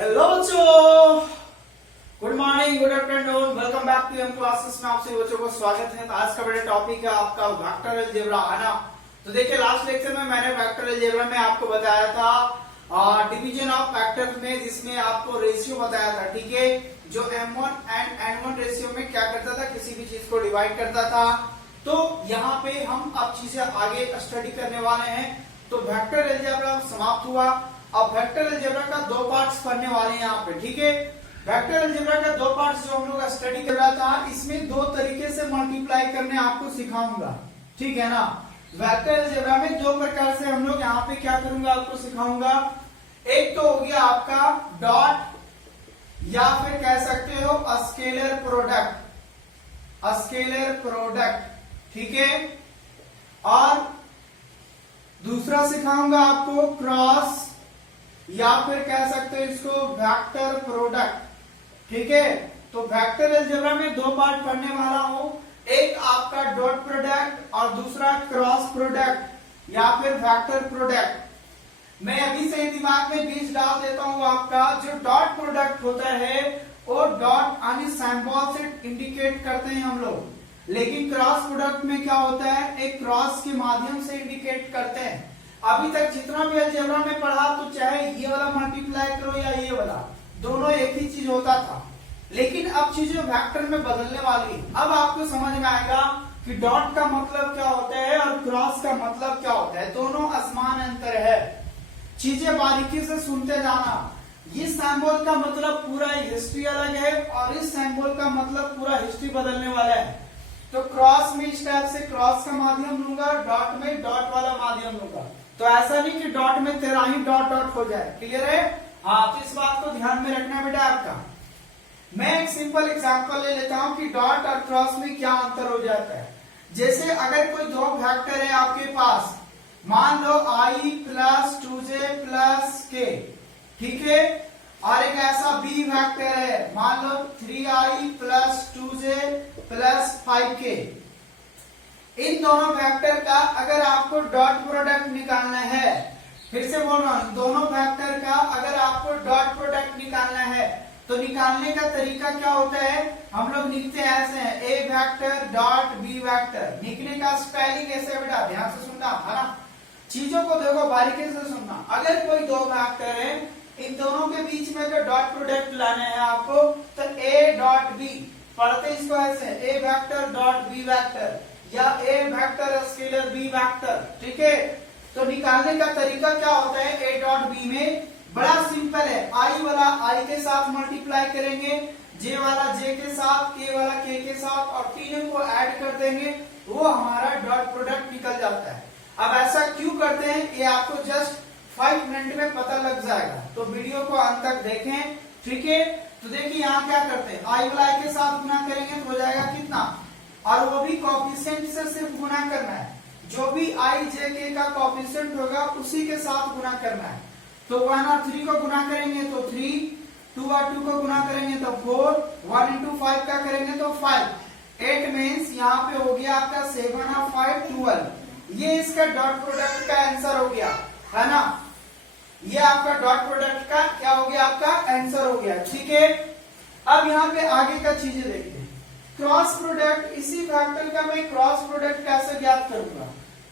Hello बच्चों, good morning, good afternoon, welcome back to M classes में आप सभी बच्चों को स्वागत है। तो आज का बड़ा टॉपिक है आपका वेक्टर अलजेब्रा, है ना। तो देखिए लास्ट लेक्चर में मैंने वेक्टर अलजेब्रा में आपको बताया था डिवीजन ऑफ वेक्टर्स में, जिसमें आपको रेशियो बताया था, ठीक है। जो M1 एंड N1 रेशियो में क्या करता था, किसी भी चीज को डिवाइड करता था। तो यहाँ पे हम अब चीजें आगे स्टडी करने वाले हैं। तो वेक्टर अलजेब्रा समाप्त हुआ। अब वेक्टर अलजेब्रा का दो पार्ट्स पढ़ने वाले हैं यहाँ पे, ठीक है। वेक्टर अलजेब्रा का दो पार्ट्स जो हम लोग स्टडी कर रहा था, इसमें दो तरीके से मल्टीप्लाई करने आपको सिखाऊंगा, ठीक है ना। वेक्टर अलजेब्रा में दो प्रकार से हम लोग यहाँ पे क्या करूंगा, आपको सिखाऊंगा। एक तो हो गया आपका डॉट, या फिर कह सकते हो स्केलर प्रोडक्ट, स्केलर प्रोडक्ट, ठीक है। और दूसरा सिखाऊंगा आपको क्रॉस, या फिर कह सकते हो इसको वेक्टर प्रोडक्ट, ठीक है। तो वेक्टर अलजेब्रा में दो पार्ट पढ़ने वाला हूं, एक आपका डॉट प्रोडक्ट और दूसरा क्रॉस प्रोडक्ट या फिर वेक्टर प्रोडक्ट। मैं अभी से दिमाग में बीज डाल देता हूं आपका। जो डॉट प्रोडक्ट होता है वो डॉट यानी सिंबल से इंडिकेट करते हैं हम लोग, लेकिन क्रॉस प्रोडक्ट में क्या होता है, एक क्रॉस के माध्यम से इंडिकेट करते हैं। अभी तक जितना भी अलजेब्रा में पढ़ा, तो चाहे ये वाला मल्टीप्लाई करो या ये वाला, दोनों एक ही चीज होता था। लेकिन अब चीजें वेक्टर में बदलने वाली है। अब आपको समझ में आएगा कि डॉट का मतलब क्या होता है और क्रॉस का मतलब क्या होता है, दोनों आसमान अंतर है। चीजें बारीकी से सुनते जाना। इस सिंबल का मतलब पूरा हिस्ट्री अलग है और इस सिंबल का मतलब पूरा हिस्ट्री बदलने वाला है। तो क्रॉस में इस टाइप से क्रॉस का माध्यम लूंगा, डॉट में डॉट वाला माध्यम लूंगा। तो ऐसा नहीं कि डॉट में 13 ही डॉट डॉट हो जाए, क्लियर है। हाँ, तो इस बात को ध्यान में रखना बेटा आपका। मैं एक सिंपल एग्जांपल ले लेता हूं कि डॉट और क्रॉस में क्या अंतर हो जाता है। जैसे अगर कोई दो वेक्टर है आपके पास, मान लो i plus 2j plus k, ठीक है। और एक ऐसा b वेक्टर है, मान लो 3i plus 2j plus 5k। इन दोनों वेक्टर का अगर आपको डॉट प्रोडक्ट निकालना है, फिर से बोल रहा हूं, दोनों वेक्टर का अगर आपको डॉट प्रोडक्ट निकालना है, तो निकालने का तरीका क्या होता है, हम लोग लिखते हैं ऐसे हैं, ए वेक्टर डॉट बी वेक्टर। लिखने का स्पेलिंग ऐसे बेटा, ध्यान से सुनना, है ना। चीजों को देखो बारीकी से सुनना। अगर कोई दो वेक्टर है, इन दोनों के बीच में अगर डॉट प्रोडक्ट लाना है आपको, तो ए डॉट बी पढ़ते इसको ऐसे, ए वेक्टर डॉट बी वेक्टर, या ए वेक्टर स्केलर बी वेक्टर, ठीक है। तो निकालने का तरीका क्या होता है, ए डॉट बी में बड़ा सिंपल है। आई वाला आई के साथ मल्टीप्लाई करेंगे, जे वाला जे के साथ, के वाला के के साथ, और तीनों को ऐड कर देंगे, वो हमारा डॉट प्रोडक्ट निकल जाता है। अब ऐसा क्यों करते हैं, ये आपको जस्ट 5 मिनट में पता लग जाएगा। तो वीडियो को अंत तक देखें, ठीक है। तो देखिए यहाँ क्या करते हैं, आई वाला आई के साथ गुना करेंगे तो हो जाएगा कितना, और वो भी कोएफिशिएंट से सिर्फ गुना करना है। जो भी आई जे के का कोएफिशिएंट होगा उसी के साथ गुना करना है। तो 1 और 3 को गुना करेंगे तो 3, 2 और 2 को गुना करेंगे तो 4, 1 into 5 का करेंगे तो 5, 8 मीन्स यहाँ पे हो गया आपका 7 और 5 12। ये इसका डॉट प्रोडक्ट का आंसर हो गया, है ना। ये आपका डॉट प्रोडक्ट का क्या हो गया, आपका आंसर हो गया, ठीक है। अब यहाँ पे आगे का चीजें देखते हैं। क्रॉस प्रोडक्ट, इसी वेक्टर का मैं क्रॉस प्रोडक्ट कैसे ज्ञात करूंगा।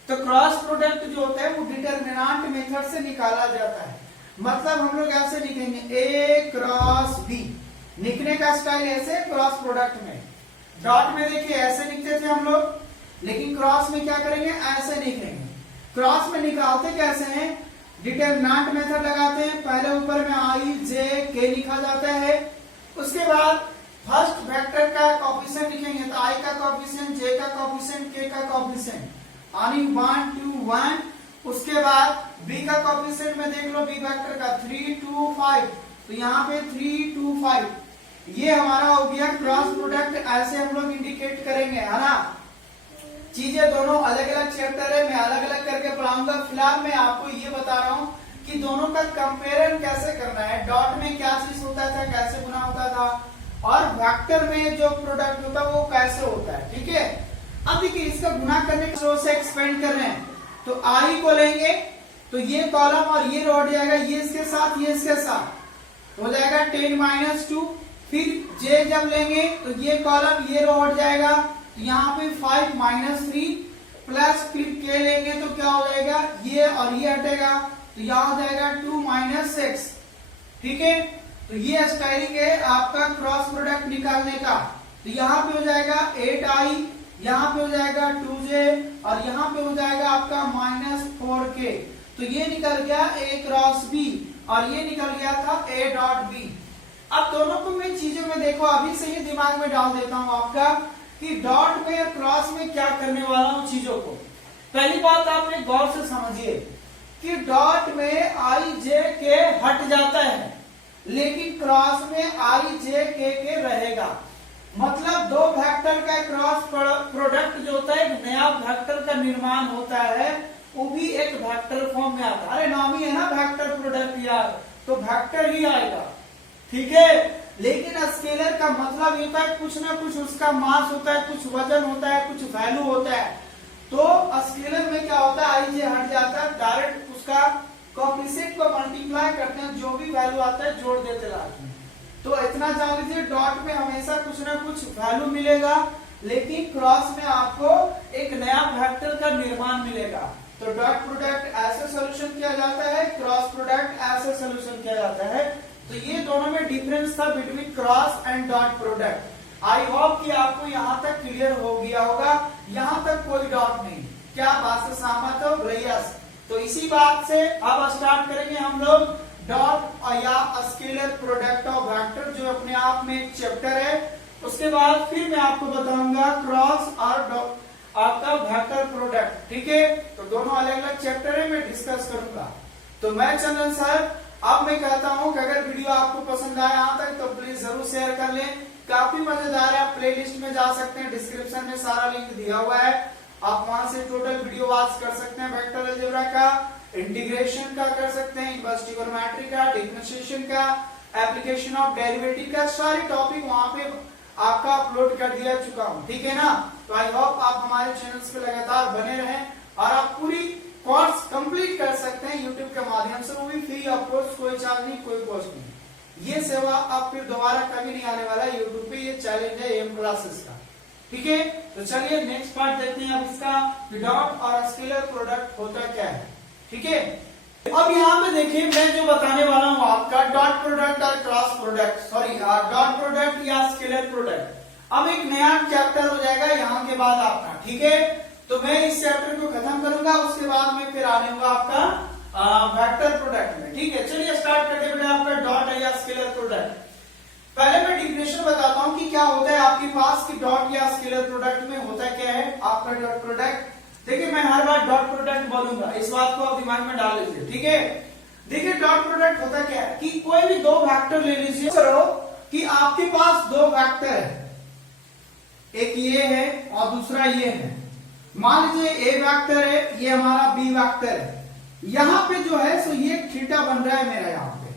तो क्रॉस प्रोडक्ट जो होता है वो डिटरमिनेंट मेथड से निकाला जाता है। मतलब हम लोग ऐसे लिखेंगे, ए क्रॉस बी। लिखने का स्टाइल ऐसे क्रॉस प्रोडक्ट में। डॉट में देखिए ऐसे लिखते थे हम लोग, लेकिन क्रॉस में क्या करेंगे, ऐसे लिखेंगे। क्रॉस में निकालते कैसे हैं, डिटरमिनेंट मेथड लगाते हैं। पहले ऊपर में आई जे के लिखा जाता है, उसके बाद फर्स्ट वेक्टर का कोएफिशिएंट लिखेंगे, तो आई का कोएफिशिएंट, जे का कोएफिशिएंट, के का कोएफिशिएंट, यानी 1 2 1। उसके बाद बी का कोएफिशिएंट में देख लो, बी वेक्टर का 3 2 5, तो यहाँ पे 3 2 5। ये हमारा हो गया क्रॉस प्रोडक्ट। ऐसे हम लोग इंडिकेट करेंगे, है ना। चीजें दोनों अलग अलग चैप्टर है, मैं अलग अलग करके पढ़ाऊंगा। फिलहाल मैं आपको ये बता रहा हूँ कि दोनों का कंपेरिजन कैसे करना है। डॉट में क्या चीज होता था, कैसे गुना होता था, और वेक्टर में जो प्रोडक्ट होता है वो कैसे होता है, ठीक है। अब देखिए इसका गुना करने के से एक्सपेंड कर रहे हैं, तो आई को लेंगे तो ये कॉलम और ये रो हट जाएगा, ये इसके साथ ये इसके साथ, हो जाएगा 10 माइनस 2। फिर j जब लेंगे तो ये कॉलम ये रो हट जाएगा, तो यहाँ पे 5 माइनस 3 प्लस फिर k लेंगे तो क्या हो जाएगा, ये और ये हटेगा तो यहाँ हो जाएगा 2 माइनस 6। ठीक है, तो ये स्टाइलिंग है आपका क्रॉस प्रोडक्ट निकालने का। तो यहाँ पे हो जाएगा 8i, यहाँ पे हो जाएगा 2j और यहाँ पे हो जाएगा आपका माइनस 4k। तो ये निकल गया a क्रॉस b और ये निकल गया था a डॉट b। अब दोनों को मैं चीजों में देखो अभी से ही दिमाग में डाल देता हूं आपका कि डॉट में और क्रॉस में क्या करने वाला हूं चीजों को। पहली बात आपने गौर से समझिए कि डॉट में आई जे के हट जाता है, लेकिन क्रॉस में आई जे के रहेगा। मतलब दो वेक्टर का क्रॉस प्रोडक्ट जो होता है एक नया वेक्टर का निर्माण होता है, वो भी एक वेक्टर फॉर्म में आता है। अरे नाम ही है ना वेक्टर प्रोडक्ट यार, तो वेक्टर ही आएगा। ठीक है, लेकिन स्केलर का मतलब ये होता है कुछ ना कुछ उसका मास होता है, कुछ वजन होता है, कुछ वैल्यू होता है। तो स्केलर में क्या होता है, आई जे हट जाता है, डायरेक्ट उसका कोएफिशिएंट को मल्टीप्लाई करते हैं, जो भी वैल्यू आता है जोड़ देते लास्ट में। तो इतना जान लीजिए डॉट में हमेशा कुछ ना कुछ वैल्यू मिलेगा, लेकिन क्रॉस में आपको एक नया वेक्टर का निर्माण मिलेगा। तो डॉट प्रोडक्ट ऐसे सोल्यूशन किया जाता है, क्रॉस प्रोडक्ट ऐसे सोल्यूशन किया जाता है। तो ये दोनों में डिफरेंस था between cross and dot product. I hope कि आपको यहाँ तक क्लियर हो गया होगा, यहाँ तक कोई डाउट नहीं। क्या बात से सहमत हो भैया? तो इसी बात से अब स्टार्ट करेंगे हम लोग डॉट या स्केलर प्रोडक्ट ऑफ वेक्टर, जो अपने आप में एक चैप्टर है। उसके बाद फिर मैं आपको बताऊंगा क्रॉस और आपका वेक्टर प्रोडक्ट। ठीक है, तो दोनों अलग अलग चैप्टर है, मैं डिस्कस करूंगा। तो मैं चंदन सर अब मैं कहता हूं कि अगर वीडियो आपको पसंद आया यहाँ तक तो प्लीज जरूर शेयर कर लें। काफी मजेदार है, आप प्लेलिस्ट में जा सकते हैं, डिस्क्रिप्शन में सारा लिंक दिया हुआ है, आप वहां से टोटल वीडियो वॉच कर सकते हैं। वेक्टर अलजेब्रा का, इंटीग्रेशन का कर सकते हैं, इनवर्स ट्रिगोनोमेट्री का, डिफरेंशिएशन का, एप्लीकेशन ऑफ डेरिवेटिव का, सारे टॉपिक वहां पे आपका अपलोड कर दिया चुका हूं। ठीक है ना? तो आई होप आप हमारे चैनल्स पे लगातार बने रहें और आप पूरी कोर्स कंप्लीट कर सकते हैं यूट्यूब के माध्यम से, वो भी फ्री ऑफ कोर्स, कोई चार्ज नहीं, कोई कॉस्ट नहीं। ये सेवा अब फिर दोबारा कभी नहीं आने वाला है यूट्यूब पे, ये चैलेंज है एम क्लासेस का। ठीक है, तो चलिए नेक्स्ट पार्ट देखते हैं अब इसका, डॉट और स्केलर प्रोडक्ट होता क्या है। ठीक है, अब यहाँ पे देखिए मैं जो बताने वाला हूँ आपका डॉट प्रोडक्ट और cross product, sorry dot product या स्केलर प्रोडक्ट। अब एक नया चैप्टर हो जाएगा यहाँ के बाद आपका। ठीक है, तो मैं इस चैप्टर को खत्म करूंगा, उसके बाद में फिर आने होगा आपका वेक्टर प्रोडक्ट में। ठीक है, चलिए स्टार्ट करते हैं आपका डॉट या स्केलर प्रोडक्ट। पहले मैं डिफिनेशन बताता हूं कि क्या होता है आपके पास कि डॉट या स्केलर प्रोडक्ट में होता क्या है आपका डॉट प्रोडक्ट। देखिए मैं हर बार डॉट प्रोडक्ट बोलूंगा, इस बात को आप दिमाग में डाल लीजिए। ठीक है, देखिए डॉट प्रोडक्ट होता क्या है कि कोई भी दो वेक्टर ले लीजिए, करो कि आपके पास दो वेक्टर है, एक ये है और दूसरा ये है। मान लीजिए ए वेक्टर है, ये हमारा बी वेक्टर है। यहाँ पे जो है सो ये थीटा बन रहा है मेरा, यहाँ पे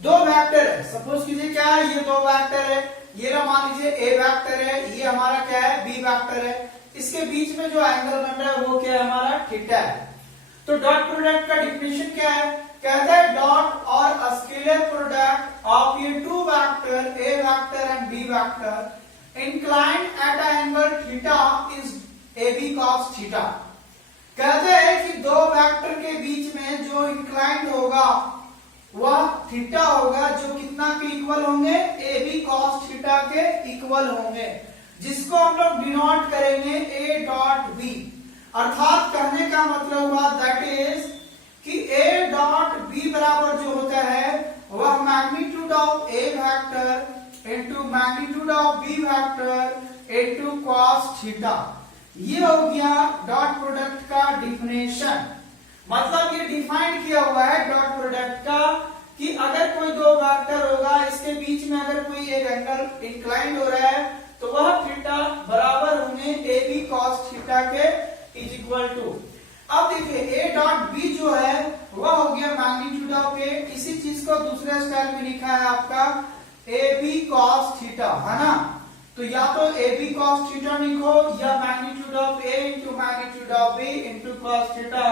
दो वेक्टर है। सपोज कीजिए क्या है, ये दो वेक्टर है, ये ना मान लीजिए ए वेक्टर है, ये हमारा क्या है बी वेक्टर है। इसके बीच में जो एंगल बन रहा है वो क्या है हमारा थीटा है। तो डॉट प्रोडक्ट का डिफिनेशन क्या है, कहता है डॉट और स्केलर प्रोडक्ट ऑफ ये two vector A vector and B vector inclined at a angle theta is AB cos theta. कहते हैं कि दो वेक्टर के बीच में जो इंक्लाइंड होगा वह थीटा होगा, जो कितना के इक्वल होंगे, AB cos थीटा के इक्वल होंगे, जिसको हम लोग डिनोट करेंगे A डॉट B। अर्थात कहने का मतलब हुआ दैट इज कि A डॉट B बराबर जो होता है वह magnitude of A vector into magnitude of B vector into cos theta. ये हो गया डॉट प्रोडक्ट का डिफिनेशन। मतलब ये डिफाइन किया हुआ है डॉट प्रोडक्ट का कि अगर कोई दो वेक्टर होगा, इसके बीच में अगर कोई एक एंगल इंक्लाइंड हो रहा है तो वह थीटा बराबर होंगे AB cos थीटा के इज इक्वल टू। अब देखिए A डॉट B जो है वह हो गया मैग्नीट्यूड ऑफ A। इसी चीज को दूसरे स्टाइल में लिखा है आपका AB cos थीटा, है ना? तो या तो AB cos थीटा लिखो या magnitude of A into magnitude of B into cos theta.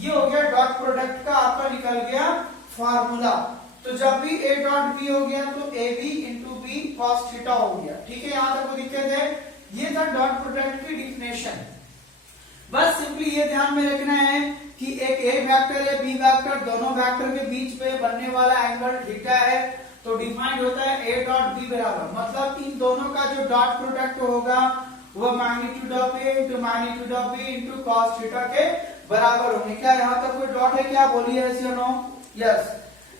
ये हो गया डॉट प्रोडक्ट का आपका निकल गया फार्मूला। तो तो जब भी a डॉट b हो गया तो ab into B cos theta हो गया। ठीक है, यहां तक कोई दिक्कत है? ये था डॉट प्रोडक्ट की डिफिनेशन। बस सिंपली ये ध्यान में रखना है कि एक a वेक्टर या b वेक्टर, दोनों वेक्टर के बीच में बनने वाला एंगल थीटा है, तो डिफाइंड होता है a डॉट b बराबर, मतलब इन दोनों का जो डॉट प्रोडक्ट होगा वो magnitude of a into magnitude of b into cos theta के बराबर होंगे। क्या यहाँ तक कोई डॉट है? क्या बोलिए, यस या नो? यस।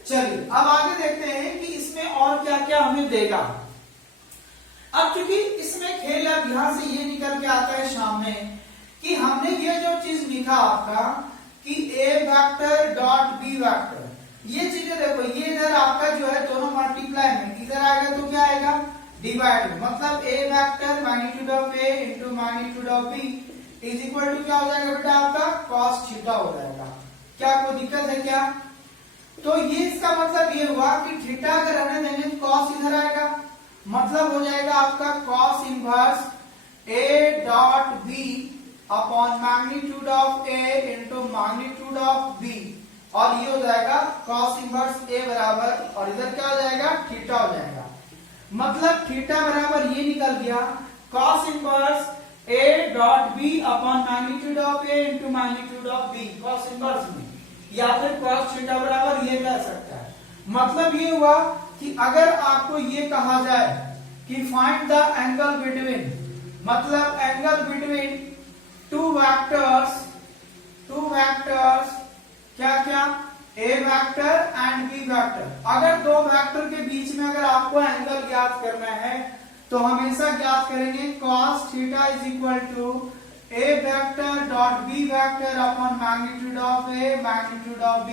चलिए अब आगे देखते हैं कि इसमें और क्या क्या हमें देगा। अब क्योंकि इसमें खेल अब यहां से ये निकल के आता है सामने कि हमने ये जो चीज लिखा आपका कि a vector dot b vector, ये चीजें देखो, ये इधर आपका जो है दोनों मल्टीप्लाई में, इधर आएगा तो क्या आएगा? डिवाइड, मतलब a vector magnitude of a into magnitude of b is equal to क्या हो जाएगा बेटा? आपका कॉस थीटा हो जाएगा। क्या कोई दिक्कत है क्या? तो ये इसका मतलब ये हुआ कि थीटा अगर रहने देंगे तो कॉस इधर आएगा, मतलब हो जाएगा आपका cos inverse a dot b upon magnitude of a into magnitude of b, और ये हो जाएगा कॉस इनवर्स a बराबर, और इधर क्या हो जाएगा? थीटा हो जाएगा। मतलब थीटा बराबर ये निकल गया cos inverse a dot b upon magnitude of a into magnitude of b cos inverse में, या फिर कॉस थीटा बराबर ये कह सकता है। मतलब ये हुआ कि अगर आपको ये कहा जाए कि फाइंड द एंगल बिटवीन, मतलब एंगल बिटवीन टू वेक्टर्स क्या क्या? a vector and b vector. अगर दो वेक्टर के बीच में अगर आपको एंगल ज्ञात करना है तो हमेशा ज्ञात करेंगे cos theta is equal to a vector dot b vector upon magnitude of a magnitude of b।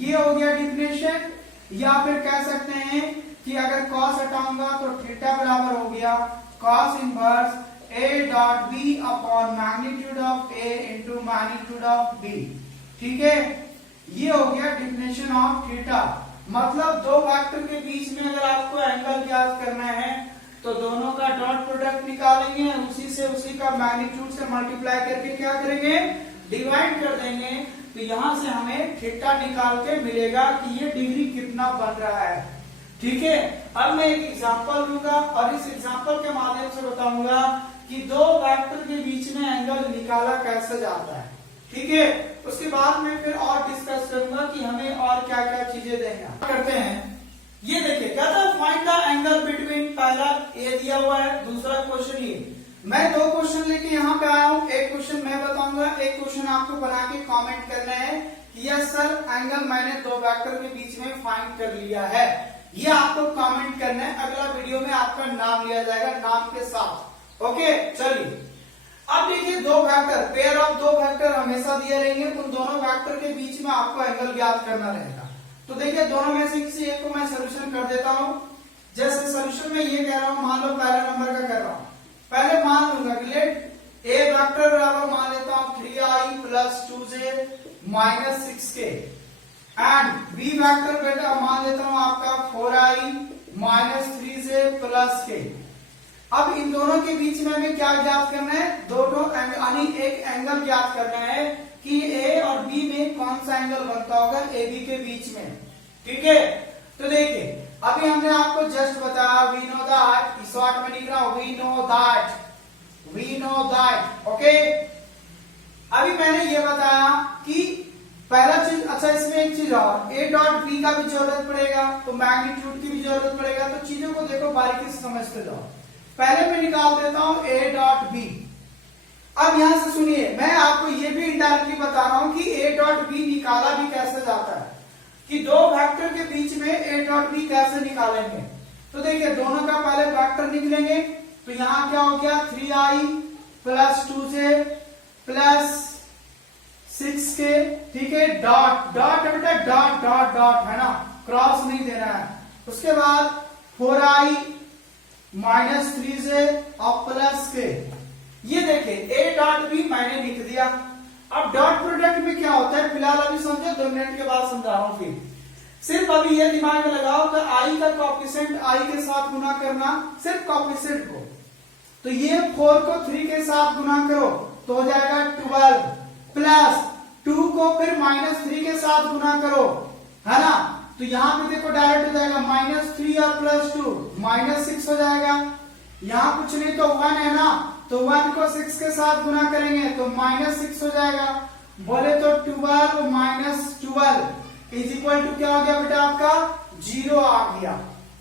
ये हो गया डिफिनेशन। या फिर कह सकते हैं कि अगर cos हटाऊंगा तो थीटा बराबर हो गया cos inverse a dot b upon magnitude of a into magnitude of b। ठीक है, ये हो गया डिफिनेशन ऑफ थीटा। मतलब दो वेक्टर के बीच में अगर आपको एंगल ज्ञात करना है तो दोनों का डॉट प्रोडक्ट निकालेंगे, उसी से उसी का मैग्नीट्यूड से मल्टीप्लाई करके क्या करेंगे? डिवाइड कर देंगे। तो यहां से हमें थीटा निकाल के मिलेगा कि ये डिग्री कितना बन रहा है। ठीक है, अब मैं एक एग्जांपल लूंगा और इस एग्जांपल के माध्यम से बताऊंगा कि दो वेक्टर के बीच में एंगल निकाला कैसे जाता है। ठीक है, उसके बाद में फिर और डिस्कस करूंगा कि हमें और क्या क्या चीजें देंगे। करते हैं, ये देखिए कहता है फाइंड द एंगल बिटवीन, पहला ए दिया हुआ है, दूसरा क्वेश्चन ये। मैं दो क्वेश्चन लेके यहाँ पे आया हूँ, एक क्वेश्चन मैं बताऊंगा, एक क्वेश्चन आपको बना के कमेंट करना है कि यस सर एंगल मैंने दो वेक्टर के बीच में फाइंड कर लिया है। ये आपको कमेंट करना है, अगला वीडियो में आपका नाम लिया जाएगा नाम के साथ। ओके, चलिए अब देखिए दो वेक्टर, पेयर ऑफ दो वेक्टर हमेशा दिए रहेंगे, उन दोनों वेक्टर के बीच में आपको एंगल ज्ञात करना रहेगा। तो देखिए दोनों में से किसी एक को मैं सोल्यूशन कर देता हूं। जैसे सोल्यूशन में ये कह रहा हूं, मान लो पहले नंबर का कर रहा हूं, पहले मान लूंगा कि लेट a वेक्टर बराबर मान लेता हूं 3i plus 2j minus 6k and b vector बेटा मान लेता हूं आपका 4i minus 3j plus k। अब इन दोनों के बीच में हमें क्या ज्ञात करना है? दोनों यानी एक एंगल ज्ञात करना है कि a और b में कौन सा एंगल बनता होगा a b के बीच में। ठीक है, तो देखिए अभी हमने आपको जस्ट बताया वी नो दैट, शॉर्ट में लिख रहा हूं वी नो दैट। ओके, अभी मैंने ये बताया कि पहला चीज, अच्छा इसमें एक चीज और, a डॉट b का भी जरूरत पड़ेगा तो मैग्नीट्यूड की भी जरूरत पड़ेगा। तो चीजों को देखो बारीकी से समझते जाओ। पहले मैं निकाल देता हूं a डॉट b। अब यहां से सुनिए, मैं आपको ये भी इनडायरेक्टली बता रहा हूं कि a डॉट b निकाला भी कैसे जाता है, कि दो वेक्टर के बीच में a डॉट b कैसे निकालेंगे। तो देखिए दोनों का पहले वेक्टर निकलेंगे, तो यहां क्या हो गया 3i plus 2j plus 6k। ठीक है, डॉट डॉट बेटा डॉट डॉट डॉट है ना, क्रॉस नहीं देना है। उसके बाद 4i माइनस 3j और प्लस k। ये देखिए a डॉट b मैंने लिख दिया। अब डॉट प्रोडक्ट में क्या होता है फिलहाल अभी समझो, 2 मिनट के बाद समझा रहा हूं। फिर सिर्फ अभी ये दिमाग में लगाओ कि i का कोएफिशिएंट i के साथ गुना करना, सिर्फ कोएफिशिएंट को। तो ये 4 को 3 के साथ गुना करो तो हो जाएगा 12 प्लस 2 को फिर माइनस 3 के साथ गुना करो, है ना, तो यहाँ पे देखो डायरेक्ट हो जाएगा -3 और +2 -6 हो जाएगा। यहाँ कुछ नहीं तो 1 है ना, तो 1 को 6 के साथ गुना करेंगे तो -6 हो जाएगा। बोले तो 12 -12 इज इक्वल टू क्या हो गया बेटा आपका 0 आ गया।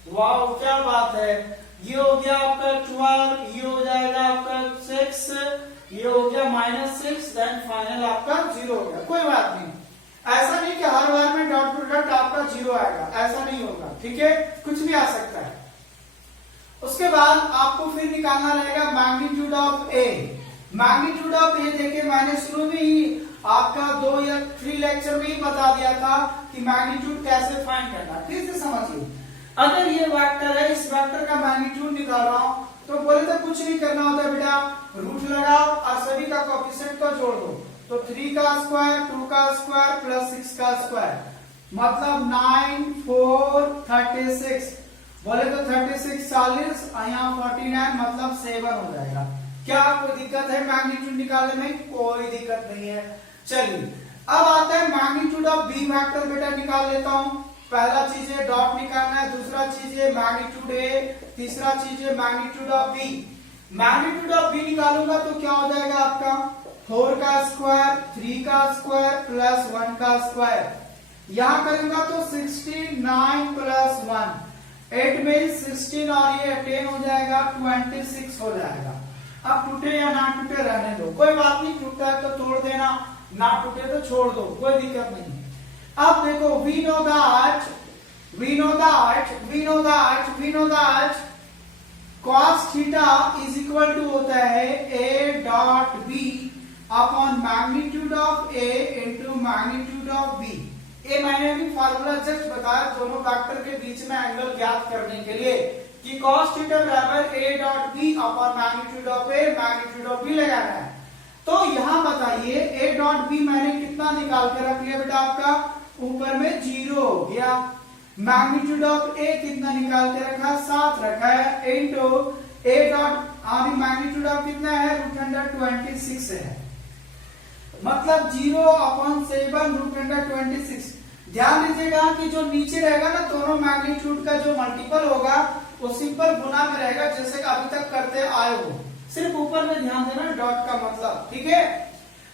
वाह क्या बात है, ये हो गया आपका 12, ये हो जाएगा आपका 6, ये हो गया -6, देन फाइनल आपका 0 हो गया। कोई बात नहीं, ऐसा नहीं कि हर बार में डॉट प्रोडक्ट आपका 0 आएगा, ऐसा नहीं होगा, ठीक है, कुछ भी आ सकता है। उसके बाद आपको फिर निकालना रहेगा magnitude of A. Magnitude of A देखिए मैंने शुरू में ही आपका 2 या 3 लेक्चर में ही बता दिया था कि मैग्नीट्यूड कैसे फाइंड करना, ठीक से समझिए। अगर ये वेक्टर है, इस वेक्टर का मैग्नीट्यूड निकाल रहा हूं तो बोले तो कुछ नहीं करना होता बेटा, रूट लगाओ और सभी का कोएफिशिएंट को जोड़ दो। तो 3 का स्क्वायर, 2 का स्क्वायर प्लस 6 का स्क्वायर मतलब 9 4 36। बोले तो 36 40 यहाँ 49 मतलब 7 हो जाएगा। क्या कोई दिक्कत है मैग्नीट्यूड निकालने में? कोई दिक्कत नहीं है। चलिए अब आता है मैग्नीट्यूड ऑफ बी वेक्टर, बेटा निकाल लेता हूं। पहला चीज है डॉट निकालना है, दूसरा चीज है मैग्नीट्यूड ए, तीसरा चीज है magnitude of B. Magnitude of B निकालूंगा तो क्या हो जाएगा आपका 4 का स्क्वायर, 3 का स्क्वायर प्लस 1 का स्क्वायर। यहां करूंगा तो 69 प्लस 1 8 में 16 और ये 10 हो जाएगा 26 हो जाएगा। अब टूटे या ना टूटे रहने दो, कोई बात नहीं, टूटा है तो तोड़ देना, ना टूटे तो छोड़ दो, कोई दिक्कत नहीं। अब देखो we know that cos theta is equal to होता है a dot b upon magnitude of a into magnitude of b। ये मैंने भी फार्मूला जस्ट बताया दोनों वेक्टर के बीच में एंगल ज्ञात करने के लिए कि cos थीटा बराबर a dot b upon magnitude of a magnitude of b लगाना है। तो यहां बताइए a डॉट b मैंने कितना निकाल के रख लिया बेटा, आपका ऊपर में 0 हो गया। मैग्नीट्यूड ऑफ a कितना निकाल के रखा 7 रखा है इनटू a डॉट अभी मैग्नीट्यूड ऑफ कितना है √26 है, मतलब 0 अपॉन 7 √26। ध्यान दीजिएगा कि जो नीचे रहेगा ना दोनों मैग्नीट्यूड का जो मल्टीपल होगा वो सिंपल गुना में रहेगा, जैसे अभी तक करते आए हो। सिर्फ ऊपर में ध्यान देना डॉट का मतलब, ठीक है।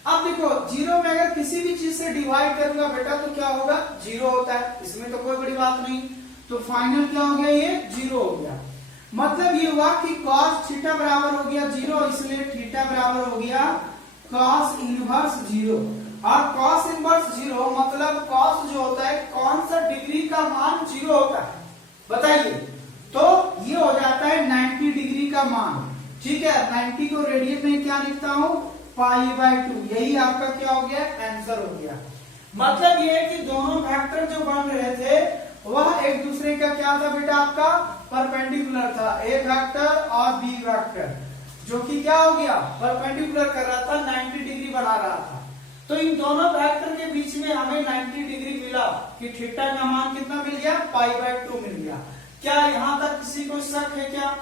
अब देखो 0 में अगर किसी भी चीज से डिवाइड करूंगा बेटा तो क्या होगा 0 होता है, इसमें तो कोई बड़ी बात नहीं। तो फाइनल क्या हो गया, ये 0 हो गया। मतलब ये हुआ कि cos थीटा बराबर हो गया 0, इसलिए थीटा बराबर हो गया cos इनवर्स 0। और cos इनवर्स 0 मतलब cos जो होता है कौन सा डिग्री का मान 0 होता है बताइए, तो ये हो जाता है 90 डिग्री का मान, ठीक है। 90 को रेडियन में क्या लिखता हूं π/2, यही आपका क्या हो गया आंसर हो गया। मतलब ये है कि दोनों वेक्टर जो बन रहे थे वह एक दूसरे का क्या था बेटा आपका परपेंडिकुलर था, ए वेक्टर और बी वेक्टर, जो कि क्या हो गया परपेंडिकुलर कर रहा था, 90 डिग्री बना रहा था। तो इन दोनों वेक्टर के बीच में हमें 90 डिग्री मिला कि थीटा का मान कितना मिल गया π/2 मिल गया। क्या यहाँ तक किसी को शक है क्या?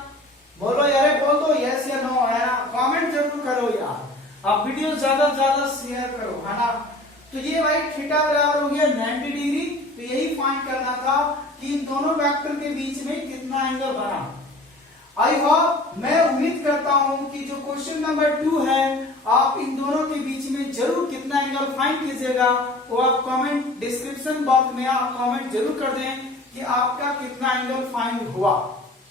बोलो यार, बोल दो यस या नो है ना, कमेंट जरूर करो यार, आप वीडियो ज्यादा से ज्यादा शेयर करो, है ना। तो ये भाई थीटा बराबर हो गया 90 डिग्री। तो यही फाइंड करना था कि इन दोनों वेक्टर के बीच में कितना एंगल बना। आई होप, मैं उम्मीद करता हूं कि जो क्वेश्चन नंबर 2 है आप इन दोनों के बीच में जरूर कितना एंगल फाइंड कीजिएगा, वो आप कमेंट डिस्क्रिप्शन बॉक्स में आप कमेंट जरूर कर दें कि आपका कितना एंगल फाइंड हुआ,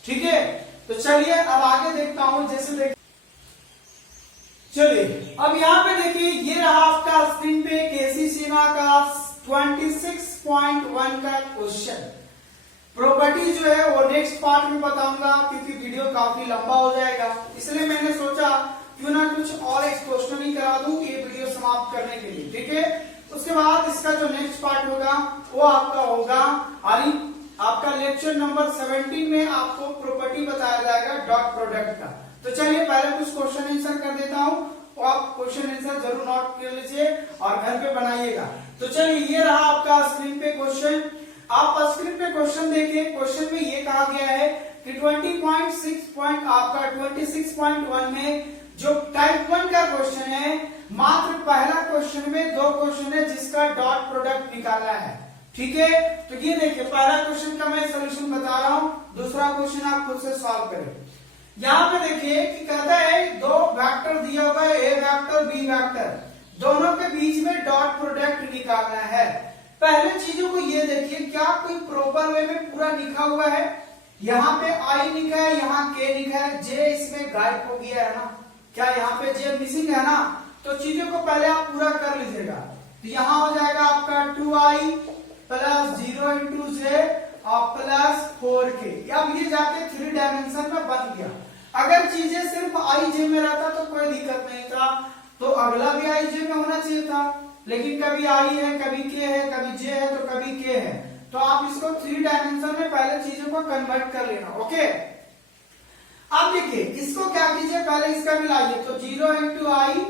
ठीक है। तो चलिए अब आगे देखता हूं, जैसे चलिए अब यहाँ पे देखिए ये रहा आपका स्क्रीन पे केसी सिन्हा का 26.1 का क्वेश्चन। प्रॉपर्टी जो है वो नेक्स्ट पार्ट में बताऊंगा क्योंकि वीडियो काफी लंबा हो जाएगा, इसलिए मैंने सोचा क्यों ना कुछ और एक क्वेश्चन ही करा दूं ये वीडियो समाप्त करने के लिए, ठीक है। उसके बाद इसका जो नेक्स्ट पार्ट होगा वो आपका होगा आपका लेक्चर नंबर 17 में आपको प्रॉपर्टी बताया जाएगा डॉट प्रोडक्ट का। तो चलिए पहले कुछ क्वेश्चन आंसर कर देता हूं, तो आप क्वेश्चन आंसर जरूर नोट कर लीजिए और घर पे बनाइएगा। तो चलिए ये रहा आपका स्क्रीन पे क्वेश्चन। आप स्क्रीन पे क्वेश्चन देखिए, क्वेश्चन में ये कहा गया है कि 26.1 में जो टाइप 1 का क्वेश्चन है, मात्र पहला क्वेश्चन में 2 क्वेश्चन है जिसका डॉट प्रोडक्ट निकालना है। ठीक है, तो ये देखिए पहला क्वेश्चन का मैं सोल्यूशन बता रहा हूं, दूसरा क्वेश्चन आप खुद से सॉल्व करें। यहाँ पे देखिए कि कहता है दो वेक्टर दिया हुआ है, ए वेक्टर बी वेक्टर, दोनों के बीच में डॉट प्रोडक्ट निकालना है। पहले चीजों को ये देखिए, क्या कोई प्रॉपर वे में पूरा लिखा हुआ है? यहाँ पे आई लिखा है, यहाँ के लिखा है, जे इसमें गायब हो गया है ना, क्या यहाँ पे जे मिसिंग है ना? तो चीजों को पहले आप पूरा कर लीजिएगा। तो यहाँ हो जाएगा आपका 2i प्लस 0 इंटू जे और प्लस 4k। अब ये जाके 3 डायमेंशन में बन गया। अगर चीजें सिर्फ आई जे में रहता तो कोई दिक्कत नहीं था, तो अगला भी आई जे में होना चाहिए था, लेकिन कभी आई है, कभी के है, कभी जे है, तो कभी के है। तो आप इसको 3 डायमेंशन में पहले चीजों को कन्वर्ट कर लेना। ओके, अब देखिए इसको क्या कीजिए, पहले इसका मिलाइए। तो 0 इंटू आई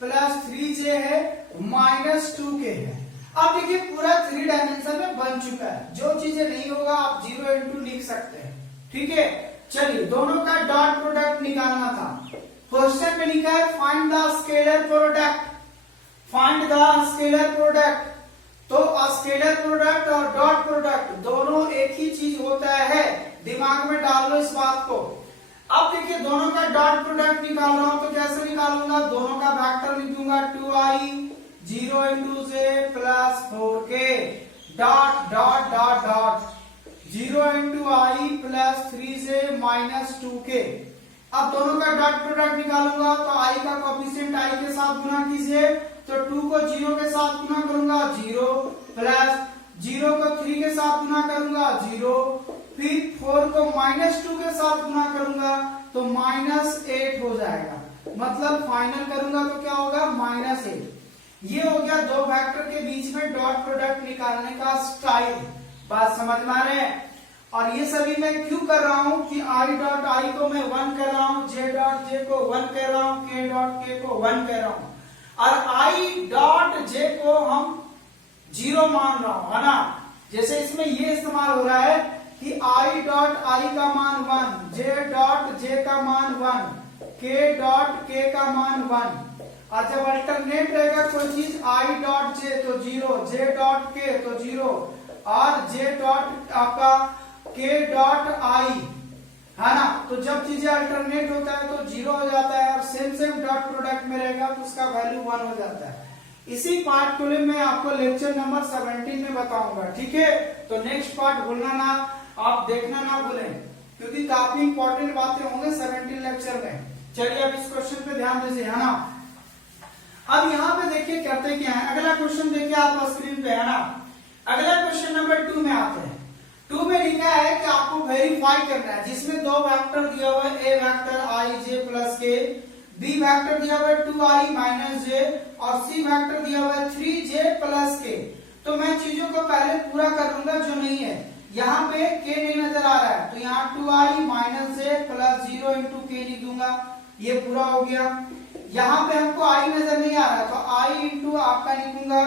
प्लस 3j है माइनस 2k है। अब देखिए पूरा 3 डायमेंशन में बन चुका है। जो चीजें नहीं होगा आप 0 इंटू लिख सकते हैं। ठीक है, चलिए दोनों का डॉट प्रोडक्ट निकालना था। क्वेश्चन में लिखा है find the scalar product, find the scalar product. तो स्केलर प्रोडक्ट और डॉट प्रोडक्ट दोनों एक ही चीज होता है, दिमाग में डाल लो इस बात को। अब देखिए दोनों का डॉट प्रोडक्ट निकाल रहा हूं, तो कैसे निकालूंगा? दोनों का वेक्टर लिख दूंगा 2i 0 into J plus 4k dot dot dot dot 0 into I plus 3j minus 2k। अब दोनों का डॉट प्रोडक्ट निकालूंगा, तो i का कोएफिशिएंट i के साथ गुना कीजिए, तो 2 को 0 के साथ गुना करूंगा 0 प्लस 0 को 3 के साथ गुना करूंगा 0, फिर 4 को माइनस 2 के साथ गुना करूंगा तो माइनस 8 हो जाएगा। मतलब फाइनल करूंगा तो क्या होगा? माइनस 8। ये हो गया दो वेक्टर के बीच में डॉट प्रोडक्ट निकालने का स्टाइल। बात समझ में आ रहे हैं? और ये सभी मैं क्यों कर रहा हूं कि i डॉट आई को मैं 1 कर रहा हूं, j डॉट जे को 1 कर रहा हूं, k डॉट के को 1 कर रहा हूं, और i डॉट जे को हम 0 मान रहा हूं, है ना? जैसे इसमें ये इस्तेमाल हो रहा है कि i डॉट आई का मान 1, j डॉट जे का मान 1, k डॉट के का मान 1। और जब अल्टरनेट रहेगा कोई चीज, i डॉट जे तो 0, j डॉट के तो 0 और j डॉट आपका k डॉट आई, है ना? तो जब चीजें अल्टरनेट होता है तो 0 हो जाता है, और सेम सेम डॉट प्रोडक्ट में रहेगा तो उसका वैल्यू 1 हो जाता है। इसी पार्ट को मैं आपको लेक्चर नंबर 17 में बताऊंगा। ठीक है, तो नेक्स्ट पार्ट भूलना ना, आप देखना ना भूलें, क्योंकि काफी इंपॉर्टेंट बातें होंगे 17 लेक्चर में। चलिए अब इस क्वेश्चन पे ध्यान दीजिए, है ना? अब यहाँ पे देखिए करते क्या है, अगला क्वेश्चन देखिए आप स्क्रीन पे, है ना? अगला क्वेश्चन नंबर 2 में आते हैं। 2 में लिखा है कि आपको वेरीफाई करना है, जिसमें दो वेक्टर दिया हुआ है, ए वेक्टर आई जे प्लस के, बी वेक्टर दिया हुआ है 2i माइनस जे, और सी वेक्टर दिया हुआ है 3j प्लस के। तो मैं चीजों को पहले पूरा कर लूंगा जो नहीं है। यहाँ पे k नहीं नजर आ रहा है, तो यहाँ 2i माइनस जे प्लस 0 इंटू के लिख दूंगा, ये पूरा हो गया। यहाँ पे हमको i नजर नहीं आ रहा, तो i इंटू आपका लिखूंगा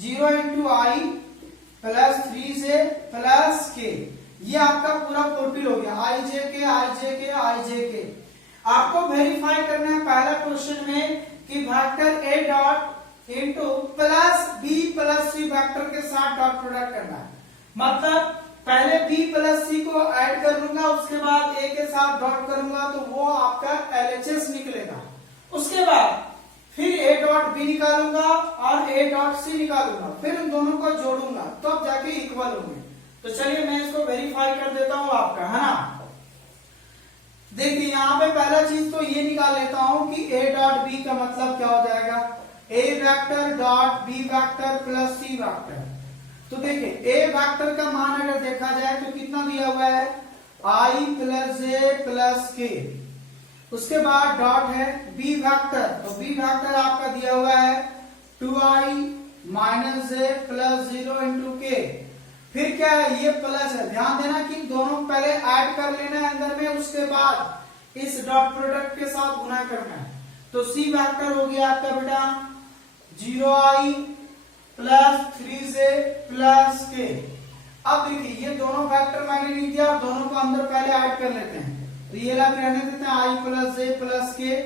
0 into I plus 3j plus के, ये आपका पूरा फुलफिल हो गया। आई जे के आई जे के आई जे के। आपको वेरीफाई करना है पहला क्वेश्चन में कि vector A dot into plus B plus C vector के साथ डॉट प्रोडक्ट करना है। मतलब पहले बी प्लस सी को ऐड कर लूंगा, उसके बाद ए के साथ डॉट करूंगा, तो वो आपका एलएचएस निकलेगा। उसके बाद फिर ए डॉट बी निकालूंगा और ए डॉट सी निकालूंगा, फिर उन दोनों को जोड़ूंगा, तब तो जाके इक्वल होंगे। तो चलिए मैं इसको वेरीफाई कर देता हूं आपका, है ना? देखिए यहाँ पे पहला चीज तो ये निकाल लेता हूं कि a डॉट बी का मतलब क्या हो जाएगा, a vector dot B vector plus C vector. तो देखिए a वेक्टर का मान अगर देखा जाए तो कितना दिया हुआ है, i प्लस जे प्लस के। उसके बाद डॉट है b वेक्टर, तो b वेक्टर आपका दिया हुआ है 2i माइनस जे प्लस 0 इंटू के। फिर क्या है, ये प्लस है, ध्यान देना कि दोनों पहले ऐड कर लेना है अंदर में, उसके बाद इस डॉट प्रोडक्ट के साथ गुना करना है। तो सी वेक्टर हो गया आपका बेटा 0i प्लस 3j प्लस के। अब देखिए ये दोनों वेक्टर मैंने लिख दिया, दोनों को अंदर पहले ऐड कर लेते हैं, तो ये लग रहने देते हैं i प्लस जे प्लस के।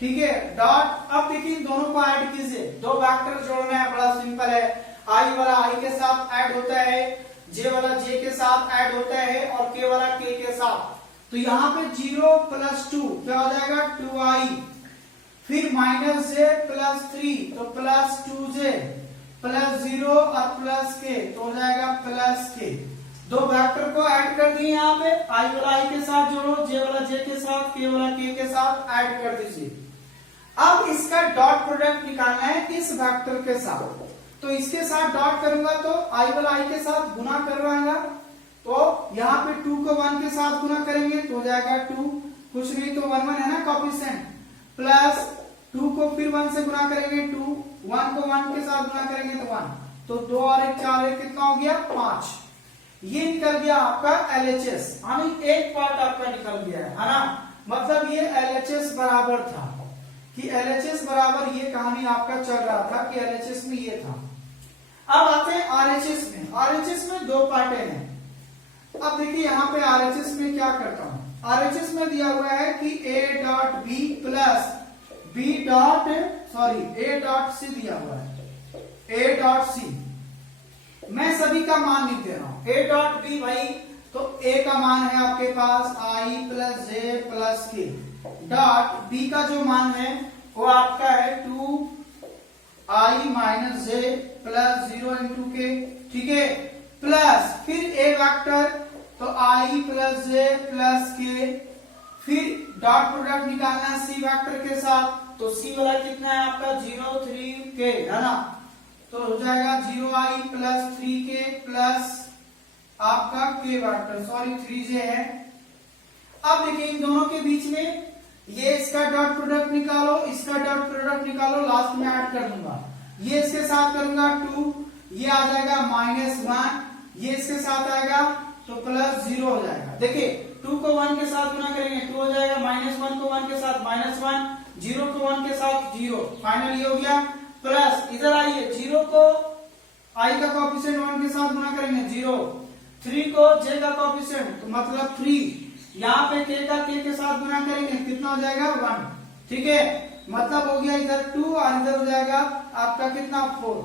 ठीक है, डॉट। अब देखिए दोनों को ऐड कीजिए, दो वेक्टर जोड़ना है, बड़ा सिंपल है। आई वाला आई के साथ ऐड होता है, जे वाला जे के साथ ऐड होता है और के वाला के साथ। तो यहाँ पे 0 + 2 क्या हो जाएगा 2i, फिर -j + 3 तो +2j +0 और +k तो हो जाएगा +k। दो वेक्टर को ऐड कर दिए यहाँ पे, आई वाला आई के साथ जोड़ो, जे वाला जे के साथ, के वाला के साथ ऐड कर दीजिए। अब इसका डॉट प्रोडक्ट निकालना है इस वेक्टर के साथ, तो इसके साथ डॉट करूंगा तो आई वाला आई के साथ गुना करवाएगा, तो यहाँ पे 2 को 1 के साथ गुना करेंगे तो हो जाएगा 2, कुछ नहीं तो 1 1 है ना कोएफिशिएंट, प्लस 2 को फिर 1 से गुना करेंगे 2, 1 को 1 के साथ गुना करेंगे तो 1, तो 2 और 1 4 1 कितना हो गया 5। ये निकल गया आपका LHS, यानी एक पार्ट आपका निकल गया है ना। मतलब ये LHS बराबर था कि LHS बराबर ये कहानी आपका चल रहा था कि LHS में ये था। अब आते हैं RHS में। RHS में दो पार्टे हैं। अब देखिए यहाँ पे RHS में क्या करता हूं, RHS में दिया हुआ है कि A.B प्लस A.C दिया हुआ है, A.C मैं सभी का मान लिख दे रहा हूं। A.B भाई तो A का मान है आपके पास I + J + K, dot B का जो मान है वो आपका है 2I - J + 0 × K, ठीक है, प्लस फिर A वेक्टर तो I + J + K, फिर डॉट प्रोडक्ट निकालना है C वेक्टर के साथ, तो C वाला कितना है आपका 0 3 K है ना, तो हो जाएगा 0i + 3k प्लस आपका k वेक्टर, सॉरी 3j है। अब देखिए इन दोनों के बीच में ये इसका डॉट प्रोडक्ट निकालो, इसका डॉट प्रोडक्ट निकालो, लास्ट में ऐड कर दूंगा, ये इसके साथ करूंगा 2, ये आ जाएगा -1, ये इसके साथ आएगा तो +0 हो जाएगा। देखिए 2 को 1 के साथ गुना करेंगे 2 हो जाएगा, -1 को 1 के साथ -1, 0 को 1 के साथ 0, फाइनल ये हो गया। प्लस इधर आइए 0 को i का कोएफिशिएंट 1 के साथ गुना करेंगे 0, 3 को j का कोएफिशिएंट तो मतलब 3, यहाँ पे k का k के साथ गुना करेंगे कितना हो जाएगा 1, ठीक है, मतलब हो गया इधर 2 और इधर हो जाएगा आपका कितना 4,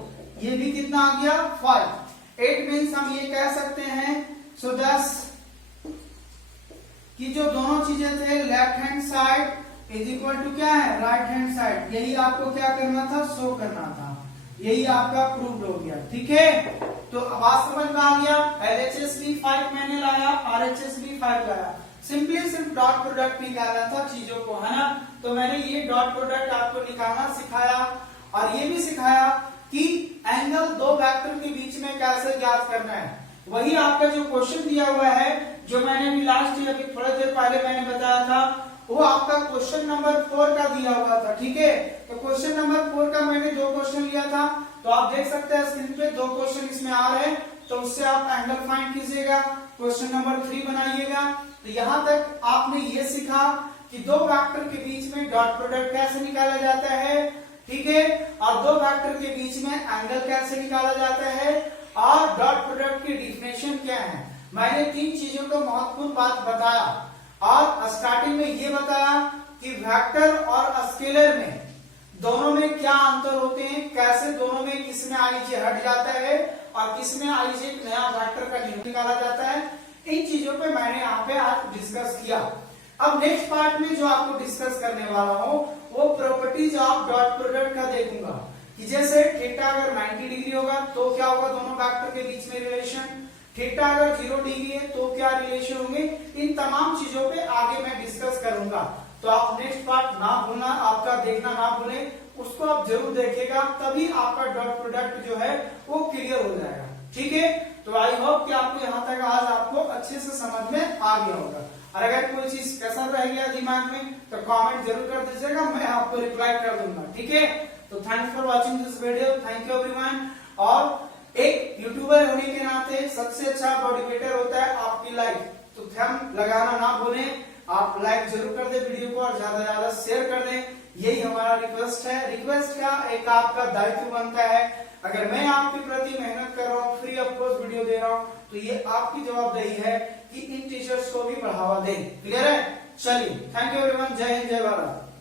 ये भी कितना आ गया 5। इट मींस हम ये कह सकते हैं सो दस कि जो दोनों चीजें थे left hand side is equal to क्या है राइट हैंड साइड, यही आपको क्या करना था शो करना था, यही आपका प्रूव्ड हो गया, ठीक है। तो बात समझ में आ गया, LHS भी 5 मैंने लाया, RHS भी 5 लाया, सिंपली सिर्फ डॉट प्रोडक्ट निकालना था चीजों को, है ना। तो मैंने ये डॉट प्रोडक्ट आपको निकालना सिखाया और ये भी सिखाया कि एंगल दो वेक्टर के बीच में कैसे ज्ञात करना है। वही आपका जो क्वेश्चन दिया हुआ है जो मैंने भी लास्ट अभी थोड़ी देर पहले मैंने बताया था, वो आपका क्वेश्चन नंबर 4 का दिया हुआ था, ठीक है। तो क्वेश्चन नंबर 4 का मैंने 2 क्वेश्चन लिया था, तो आप देख सकते हैं स्क्रीन पे 2 क्वेश्चन इसमें आ रहे हैं, तो उससे आप एंगल फाइंड कीजिएगा, क्वेश्चन नंबर 3 बनाइएगा। तो यहाँ तक आपने ये सीखा कि दो वेक्टर के बीच में डॉट प्रोडक्ट कैसे निकाला जाता है, ठीक है, और दो वेक्टर के बीच में एंगल कैसे निकाला जाता है और डॉट प्रोडक्ट की डिफिनेशन क्या है। मैंने 3 चीजों को महत्वपूर्ण बात बताया और स्टार्टिंग में ये बताया कि वेक्टर और स्केलर में दोनों में क्या अंतर होते हैं, कैसे दोनों में किसमें आईजे हट जाता है और किसमें आईजे नया वेक्टर का निकाला जाता है। इन चीजों पे मैंने यहाँ पे आज डिस्कस किया। अब नेक्स्ट पार्ट में जो आपको डिस्कस करने वाला हूँ वो प्रॉपर्टीज ऑफ डॉट प्रोडक्ट का देखूंगा कि जैसे थीटा अगर 90 डिग्री होगा तो क्या होगा दोनों वेक्टर के बीच में रिलेशन, थीटा अगर 0 डिग्री है तो क्या रिलेशन होंगे, इन तमाम चीजों पे आगे मैं डिस्कस करूंगा। तो आप नेक्स्ट पार्ट ना भूलना, आपका देखना ना भूलें, उसको आप जरूर देखिएगा, तभी आपका डॉट प्रोडक्ट जो है वो क्लियर हो जाएगा, ठीक है। तो आई होप कि आपको यहाँ तक आज आपको अच्छे से समझ में आ गया होगा, और अगर कोई चीज कसर रह गया दिमाग में तो कमेंट जरूर कर दीजिएगा, मैं आपको रिप्लाई कर दूंगा, ठीक है। तो thanks for watching this video, thank you everyone. और एक यूट्यूबर होने के नाते सबसे अच्छा मोटिवेटर होता है आपकी लाइक, तो थंब लगाना ना भूलें, आप लाइक जरूर कर दें वीडियो को और ज्यादा ज्यादा शेयर कर दें, यही हमारा रिक्वेस्ट है। रिक्वेस्ट का एक आपका दायित्व बनता है, अगर मैं आपके प्रति मेहनत कर रहा हूँ, फ्री ऑफ कॉस्ट वीडियो दे रहा हूँ, तो ये आपकी जवाबदेही है कि इन टीचर्स को भी बढ़ावा दें, क्लियर है। चलिए, थैंक यू एवरीवन, जय हिंद जय भारत।